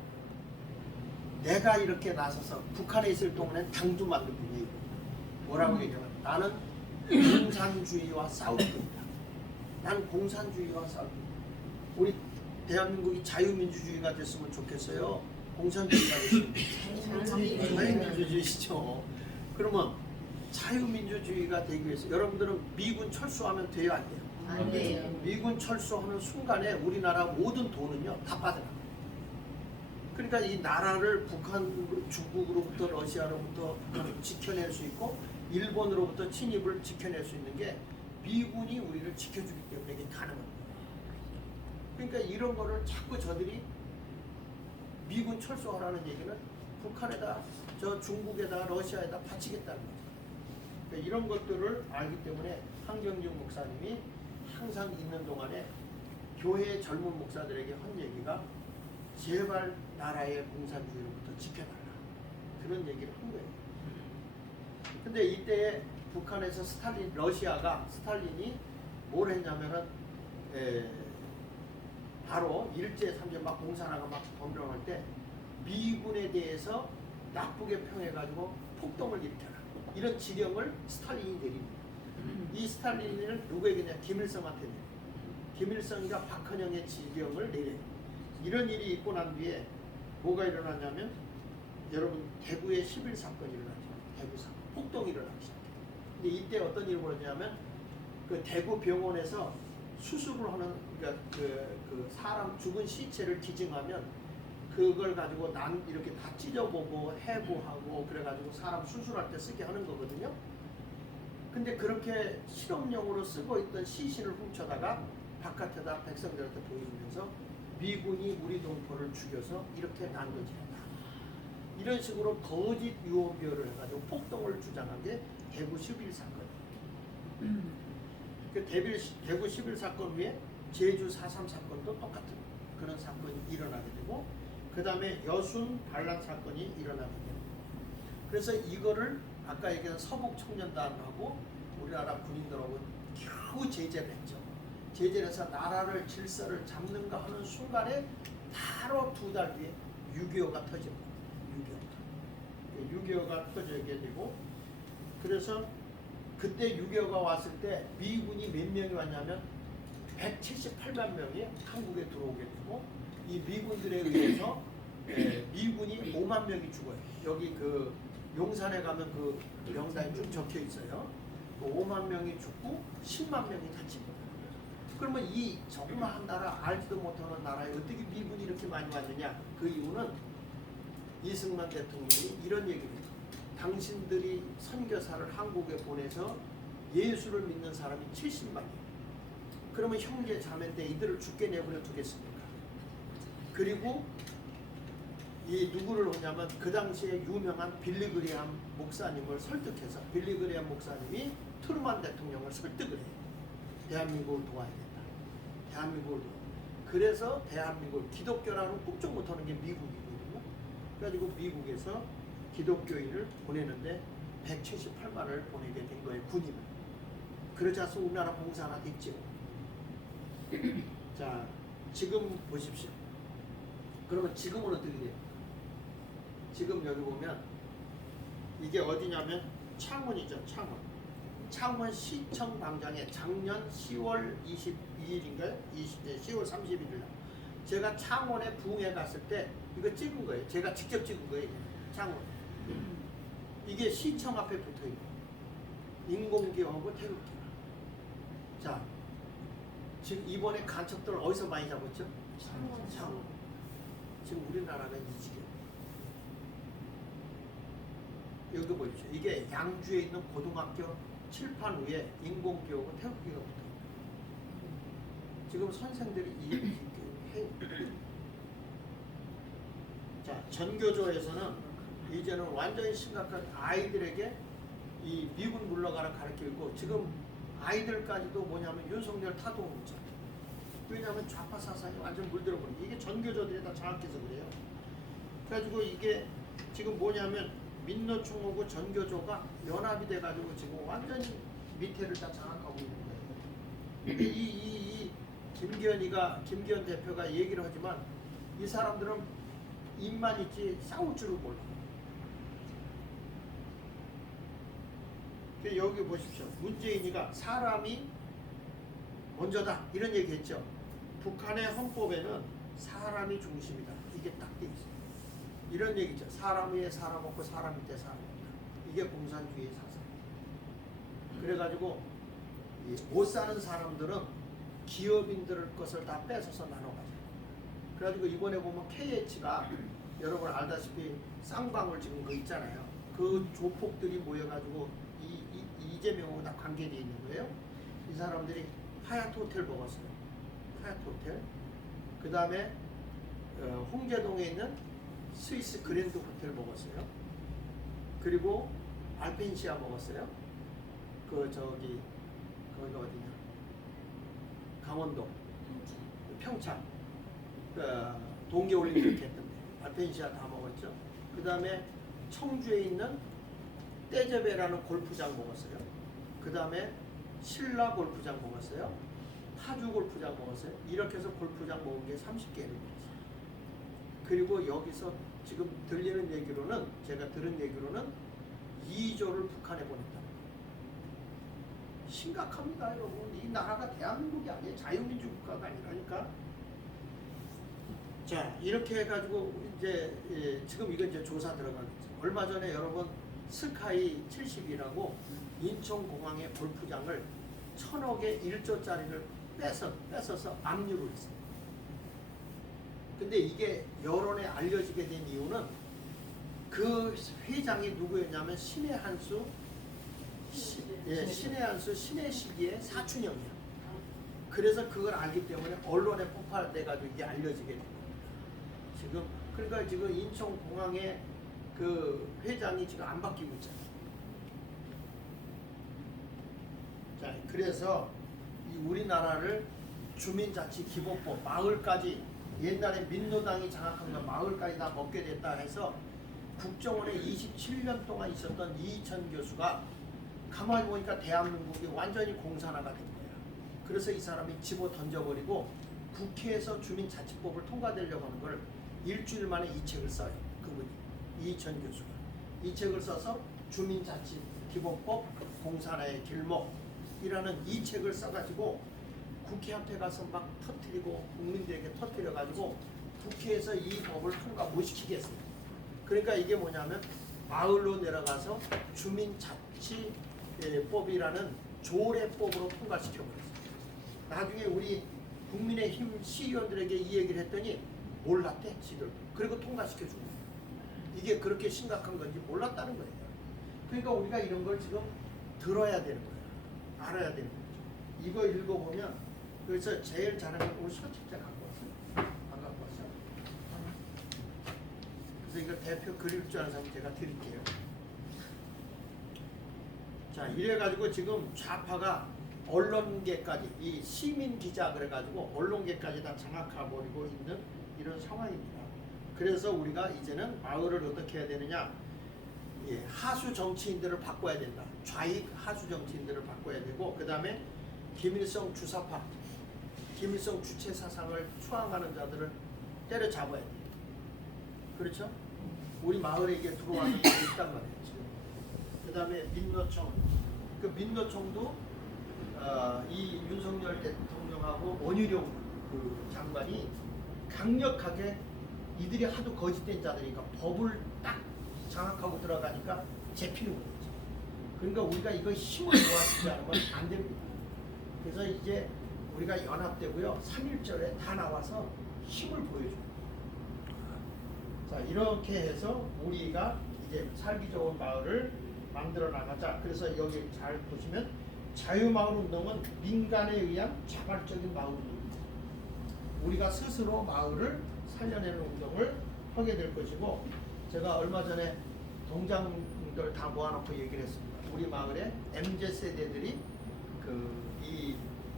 내가 이렇게 나서서 북한에 있을 동안에 당도 만들고 있는 뭐라고 얘기하면 나는 공산주의와 싸울 겁니다. 나는 공산주의와 싸울 겁니다. 우리 대한민국이 자유민주주의가 됐으면 좋겠어요. 공산주의가 됐으면 자유민주주의시죠. 그러면 자유민주주의가 되기 위해서 여러분들은 미군 철수하면 돼요, 안 돼요? 안 돼요. 미군 철수하는 순간에 우리나라 모든 돈은요 다 빠져나가요. 그러니까 이 나라를 북한, 중국으로부터 러시아로부터 지켜낼 수 있고 일본으로부터 침입을 지켜낼 수 있는 게 미군이 우리를 지켜주기 때문에 이게 가능합니다. 그러니까 이런 거를 자꾸 저들이 미군 철수하라는 얘기는 북한에다, 저 중국에다, 러시아에다 바치겠다는 거죠. 그러니까 이런 것들을 알기 때문에 한경직 목사님이 항상 있는 동안에 교회 젊은 목사들에게 한 얘기가 제발 나라의 공산주의로부터 지켜달라. 그런 얘기를 한 거예요. 근데 이때 북한에서 러시아가 스탈린이 뭘 했냐면은 바로 일제 3제 막 공산화가 막 범람할 때 미군에 대해서 나쁘게 평해가지고 폭동을 일으켜라. 이런 지령을 스탈린이 내립니다. 이 스탈린을 누구에게냐? 김일성한테 내려요. 김일성이가 박헌영의 지령을 내려요. 이런 일이 있고 난 뒤에 뭐가 일어났냐면 여러분 대구에 11 사건이 일어나죠. 대구 사건. 폭동이 일어나기 시작해요. 근데 이때 어떤 일이 벌어지냐면 그 대구 병원에서 수술을 하는 그러니까 그 사람 죽은 시체를 기증하면 그걸 가지고 난 이렇게 다 찢어보고 해부하고 그래가지고 사람 수술할 때 쓰게 하는 거거든요. 근데 그렇게 실험용으로 쓰고 있던 시신을 훔쳐다가 바깥에다 백성들한테 보여주면서 미군이 우리 동포를 죽여서 이렇게 난도질했다. 이런 식으로 거짓 유언비어를 해가지고 폭동을 주장한 게 대구 11 사건이에요. 그 대구 11 사건 위에 제주 4.3 사건도 똑같은 그런 사건이 일어나게 되고 그 다음에 여순 반란 사건이 일어나게 됩니다. 그래서 이거를 아까 얘기한 서북 청년단하고 우리나라 군인들하고 겨우 제재를 했죠. 제재를 해서 나라를 질서를 잡는가 하는 순간에 바로 2달 뒤에 6.25가 터집니다. 6.25가 터지게 되고 그래서 그때 6.25가 왔을 때 미군이 몇 명이 왔냐면 178만 명이 한국에 들어오게 되고 이 미군들에 의해서 미군이 5만 명이 죽어요. 여기 그 용산에 가면 그 명단이 쭉 적혀 있어요. 5만 명이 죽고 10만 명이 다칩니다. 그러면 이 조그마한 나라, 알지도 못하는 나라에 어떻게 미군이 이렇게 많이 왔느냐? 그 이유는 이승만 대통령이 이런 얘기입니다. 당신들이 선교사를 한국에 보내서 예수를 믿는 사람이 70만이에요. 그러면 형제 자매인데 이들을 죽게 내버려 두겠습니까? 그리고 이 누구를 하냐면 그 당시에 유명한 빌리그레함 목사님을 설득해서 빌리그레함 목사님이 트루만 대통령을 설득을 해요. 대한민국을 도와야겠다. 대한민국을 도와. 그래서 대한민국을 기독교라는 꿈쩍 못하는 게 미국이거든요. 그래가지고 미국에서 기독교인을 보내는데 178만을 보내게 된 거예요. 군인을. 그러자서 우리나라 공산화 됐죠. 자, 지금 보십시오. 그러면 지금은 어떻게 돼요? 지금 여기 보면 이게 어디냐면 창원이죠. 창원 시청 광장에 작년 10월 22일인가요? 10월 31일 날 제가 창원에 부흥회 갔을 때 이거 찍은 거예요. 제가 직접 찍은 거예요. 창원. 이게 시청 앞에 붙어 있는 인공기하고 태극기. 자, 지금 이번에 간첩들 어디서 많이 잡았죠? 창원. 지금 우리나라는 이 지경. 여기 보십시오. 이게 양주에 있는 고등학교 칠판 위에 인공기하고 태극기가 붙어 있어요. 지금 선생들이 이렇게 해요. 자, 전교조에서는 이제는 완전히 심각한 아이들에게 이 미군 물러가라 가르치고 있고, 지금 아이들까지도 뭐냐면 윤석열 타도하고 있잖아요. 왜냐하면 좌파 사상이 완전 물들어버리고, 이게 전교조들이 다 장악해서 그래요. 그래가지고 이게 지금 뭐냐면 민노총하고 전교조가 연합이 돼가지고 지금 완전히 밑에를 다 장악하고 있는 거예요. 이 김기현 대표가 얘기를 하지만 이 사람들은 입만 있지 싸울 줄을 몰라. 여기 보십시오. 문재인이가 사람이 먼저다 이런 얘기했죠. 북한의 헌법에는 사람이 중심이다. 이게 딱 돼 있어요. 이런 얘기죠. 사람 위에 사람 없고 사람 밑에 사람 없다. 이게 공산주의의 사상. 그래가지고 못 사는 사람들은 기업인들 것을 다 뺏어서 나눠가죠. 그래가지고 이번에 보면 KH가 여러분 알다시피 쌍방울 지금 그 있잖아요. 그 조폭들이 모여가지고 이재명하고 다 관계되어 있는 거예요. 이 사람들이 하얏트 호텔 먹었어요. 하얏트 호텔. 그 다음에 홍제동에 있는 스위스 그랜드 호텔 먹었어요. 그리고 알펜시아 먹었어요. 거기가 어디냐? 강원도, 평창, 동계올림픽 했던데 알펜시아 다 먹었죠. 그 다음에 청주에 있는 떼제베라는 골프장 먹었어요. 그 다음에 신라 골프장 먹었어요. 파주 골프장 먹었어요. 이렇게 해서 골프장 먹은 게 30개를 먹었어요. 그리고 여기서 지금 들리는 얘기로는, 제가 들은 얘기로는 2조를 북한에 보냈다. 심각합니다, 여러분. 이 나라가 대한민국이 아니에요. 자유민주 국가가 아니라니까. 자, 이렇게 해가지고 이제 지금 이건 이제 조사 들어가겠죠. 얼마 전에 여러분 스카이 70이라고 인천공항의 골프장을 1,000억에 1조짜리를 뺏어서 압류를 했어요. 근데 이게 여론에 알려지게 된 이유는 그 회장이 누구였냐면 신의 한수 신혜식이의 사촌형이야. 그래서 그걸 알기 때문에 언론에 폭발돼가지고 이게 알려지게 된 거예요. 지금 그러니까 지금 인천공항의 그 회장이 지금 안 바뀌고 있잖아요. 자, 그래서 이 우리나라를 주민자치기본법 마을까지, 옛날에 민노당이 장악한 건 마을까지 다 먹게 됐다 해서 국정원에 27년 동안 있었던 이천 교수가 가만히 보니까 대한민국이 완전히 공산화가 된 거야. 그래서 이 사람이 집어 던져버리고 국회에서 주민자치법을 통과되려고 하는 걸 일주일 만에 이 책을 써요. 그분이 이천 교수가 이 책을 써서 주민자치기본법 공산화의 길목이라는 이 책을 써가지고 국회 앞에 가서 막 터뜨리고 국민들에게 터뜨려가지고 국회에서 이 법을 통과 못 시키게 했어요. 그러니까 이게 뭐냐면 마을로 내려가서 주민자치법이라는 조례법으로 통과시켜버렸어요. 나중에 우리 국민의힘 시의원들에게 이 얘기를 했더니 몰랐대, 지들. 그리고 통과시켜준 거예요. 이게 그렇게 심각한 건지 몰랐다는 거예요. 그러니까 우리가 이런 걸 지금 들어야 되는 거예요. 알아야 되는 거죠. 이거 읽어보면, 그래서 제일 잘하는 건 우리 서책자 갖고 왔어요. 안 갖고 왔어요? 그래서 이거 대표 그릴 줄 아는 사람 제가 드릴게요. 자, 이래가지고 지금 좌파가 언론계까지, 이 시민 기자 그래가지고 언론계까지 다 장악해버리고 있는 이런 상황입니다. 그래서 우리가 이제는 마을을 어떻게 해야 되느냐? 예, 하수 정치인들을 바꿔야 된다. 좌익 하수 정치인들을 바꿔야 되고, 그 다음에 김일성 주사파, 김일성 주체 사상을 추앙하는 자들을 때려잡아야 돼요. 그렇죠? 우리 마을에 이게 들어와서 있단 말이에요. 지금. 그 다음에 민노총, 그 민노총도 이 윤석열 대통령하고 원희룡 그 장관이 강력하게 이들이 하도 거짓된 자들이니까 법을 딱 장악하고 들어가니까 잡히는 거죠. 그러니까 우리가 이거 힘을 모아주지 않으면 안 됩니다. 그래서 이제 우리가 연합되고요. 3.1절에 다 나와서 힘을 보여줍니다. 자, 이렇게 해서 우리가 이제 살기 좋은 마을을 만들어 나가자. 그래서 여기 잘 보시면 자유마을 운동은 민간에 의한 자발적인 마을 운동입니다. 우리가 스스로 마을을 살려내는 운동을 하게 될 것이고, 제가 얼마 전에 동장들 다 모아놓고 얘기를 했습니다. 우리 마을에 MZ세대들이 이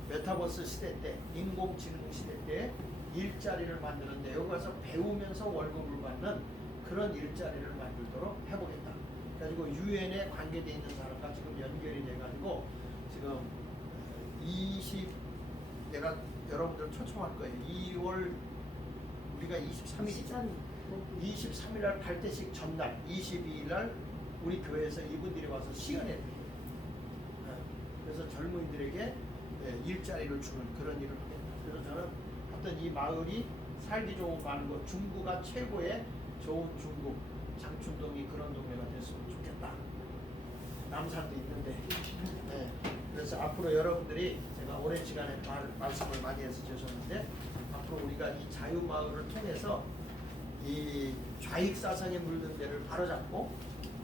메타버스 시대 때, 인공지능 시대 때 일자리를 만드는데 여기 가서 배우면서 월급을 받는 그런 일자리를 만들도록 해보겠다. 그래가지고 유엔에 관계되어 있는 사람과 지금 연결이 돼가지고 지금 내가 여러분들 초청할 거예요. 2월 우리가 23일이죠. 23일 날 8대식 전날 22일 날 우리 교회에서 이분들이 와서 시연회 해요. 그래서 젊은이들에게 일자리를 주는 그런 일을 하겠다. 그래서 저는 어떤 이 마을이 살기 좋은 많은 곳, 중구가 최고의 좋은 중구, 장춘동이 그런 동네가 됐으면 좋겠다. 남산도 있는데. 네. 그래서 앞으로 여러분들이 제가 오랜 시간에 말씀을 많이 해서 죄송한데, 앞으로 우리가 이 자유마을을 통해서 이 좌익사상에 물든 데를 바로잡고,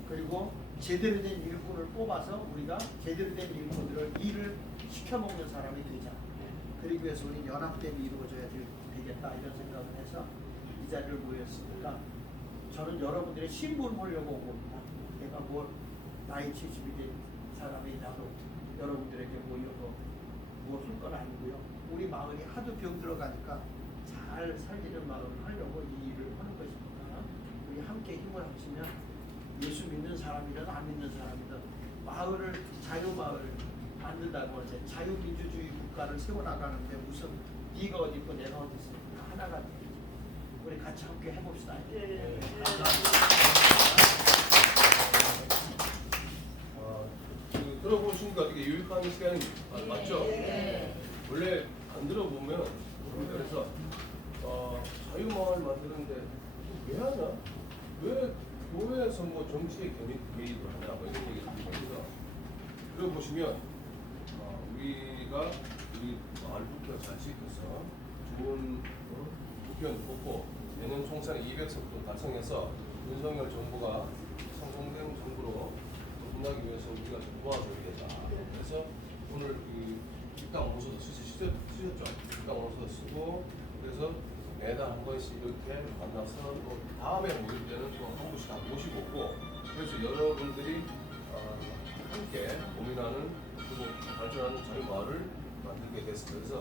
그리고 제대로 된 일꾼을 뽑아서 우리가 제대로 된 일꾼들을 일을 시켜먹는 사람이 되자. 그러기 위해서 우리 연합됨이 이루어져야 되겠다 이런 생각을 해서 이 자리를 모였으니까, 저는 여러분들의 신분 보려고 온 겁니다. 내가 나이 70이 된 사람이라도 여러분들에게 모여서 뭘 할 건 아니고요. 우리 마을이 하도 병 들어가니까 잘 살리는 마을을 하려고 이 일을 하는 것입니다. 우리 함께 힘을 합치면 예수 믿는 사람이든 안 믿는 사람이든 마을을, 자유마을을 만든다고 이제 자유민주주의 국가를 세워나가는데 무슨 네가 어디 있고 내가 어디 있어, 하나가 돼. 우리 같이 함께 해봅시다. 들어보시니까 되게 유익한 시간이 맞죠? 원래 안 들어보면 그래서 자유마을 만드는데 왜 하냐? 왜 교회에서 뭐 정치에 개입을 하냐? 뭐 이런 얘기를 들으면서 들어보시면 우리가 우리 마을부터 잘 지켜서 좋은 국회의원도 뽑고 내년 총선에 200석도 달성해서 윤석열 정부가 성공된 정부로 끝나기 위해서 우리가 좀 도와줘야 되다. 그래서 오늘 입당 원서도 쓰셨죠? 입당 원서도 쓰고, 그래서 매달 한 번씩 이렇게 만나서 또 다음에 모일 때는 또 한 번씩 다 모시고 오고, 그래서 여러분들이 함께 고민하는 그리고 발전하는 자유마을을 만들게 됐습니다. 그래서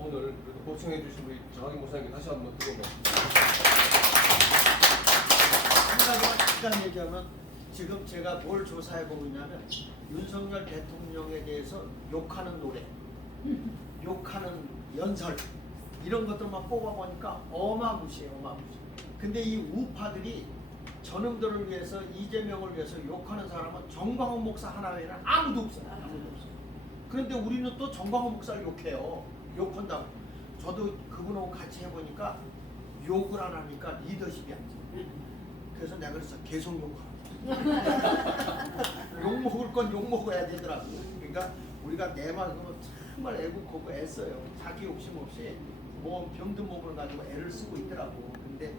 오늘 그래도 고청해 주신 우리 정학인 목사님께 다시 한번 드리면 한 가지만 잠깐 얘기하면, 지금 제가 뭘 조사해보고 있냐면 윤석열 대통령에 대해서 욕하는 노래, 욕하는 연설 이런 것들만 뽑아보니까 어마무시해요. 어마무시. 근데 이 우파들이 저놈들을 위해서, 이재명을 위해서 욕하는 사람은 정광훈 목사 하나 외에는 아무도 없어요. 아무도 없어요. 그런데 우리는 또 정광훈 목사를 욕해요. 욕한다고. 저도 그분하고 같이 해보니까 욕을 안 하니까 리더십이 안 돼요. 그래서 내가 그래서 계속 욕하라. 욕 먹을 건 욕 먹어야 되더라고. 그러니까 우리가 내 마음으로 정말 애국하고 애써요. 자기 욕심 없이 뭐 병든 몸을 가지고 애를 쓰고 있더라고. 근데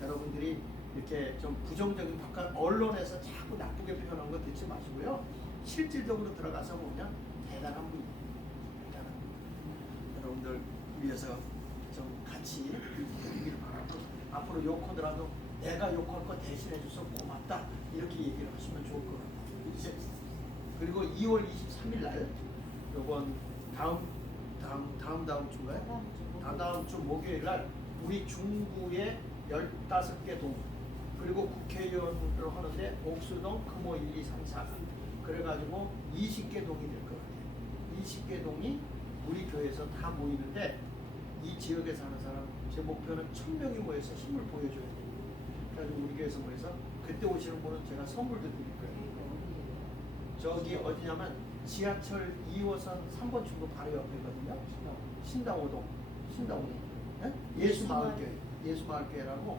여러분들이 이렇게 좀 부정적인 바깥 언론에서 자꾸 나쁘게 표현한 거 듣지 마시고요. 실질적으로 들어가서 보면 대단한 분이에요. 대단한 분. 여러분들 위해서 좀 같이 해주기를 바라고, 앞으로 욕하더라도 내가 욕할 거 대신해줘서 고맙다 이렇게 얘기를 하시면 좋을 것 같아요. 그리고 2월 23일 날 요번 다음 주인가요? 다음 주 목요일 날 우리 중구에 15개 동, 그리고 국회의원으로 하는데 옥수동, 금호 1, 2, 3, 4가 그래가지고 20개 동이 될 것 같아요. 20개 동이 우리 교회에서 다 모이는데, 이 지역에 사는 사람 제 목표는 1000명이 모여서 힘을 보여줘야 돼요. 그래가지고 우리 교회에서 모여서 그때 오시는 분은 제가 선물도 드릴 거예요. 저기 어디냐면 지하철 2호선 3번 출구 바로 옆이거든요. 신당오동. 네? 예수마을교회라고.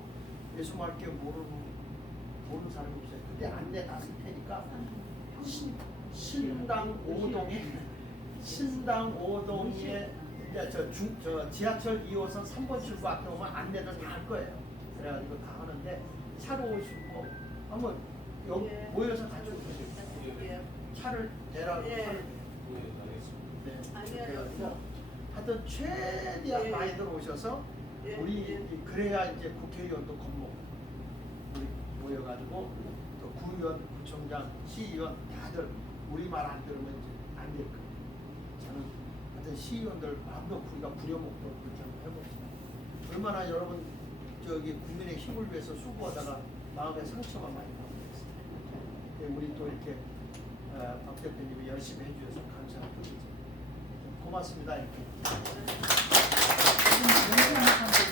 예수마을교회 모르는 사람이 없어요. 그때 안내 나설 테니까 신당 5동에 저 지하철 2호선 3번 출구 앞에 오면 안내를 다 할 거예요. 그래가지고 다 하는데 차로 오시고 한번 여기 모여서 같이 오세요. 차를 대라고. 알겠습니다. 네. 그래가지고 하여튼 최대한 많이들 오셔서 우리 그래야 이제 국회의원도 겁먹고 우리 모여가지고 또 구의원, 구청장, 시의원 다들 우리 말 안 들으면 이제 안 될 거예요. 저는 하여튼 시의원들 마음껏 우리가 부려먹도록 그렇게 한번 해봅시다. 얼마나 여러분 저기 국민의 힘을 위해서 수고하다가 마음의 상처가 많이 받았어요. 우리 또 이렇게 박 대표님이 열심히 해주셔서 감사드립니다. 고맙습니다. 이렇게.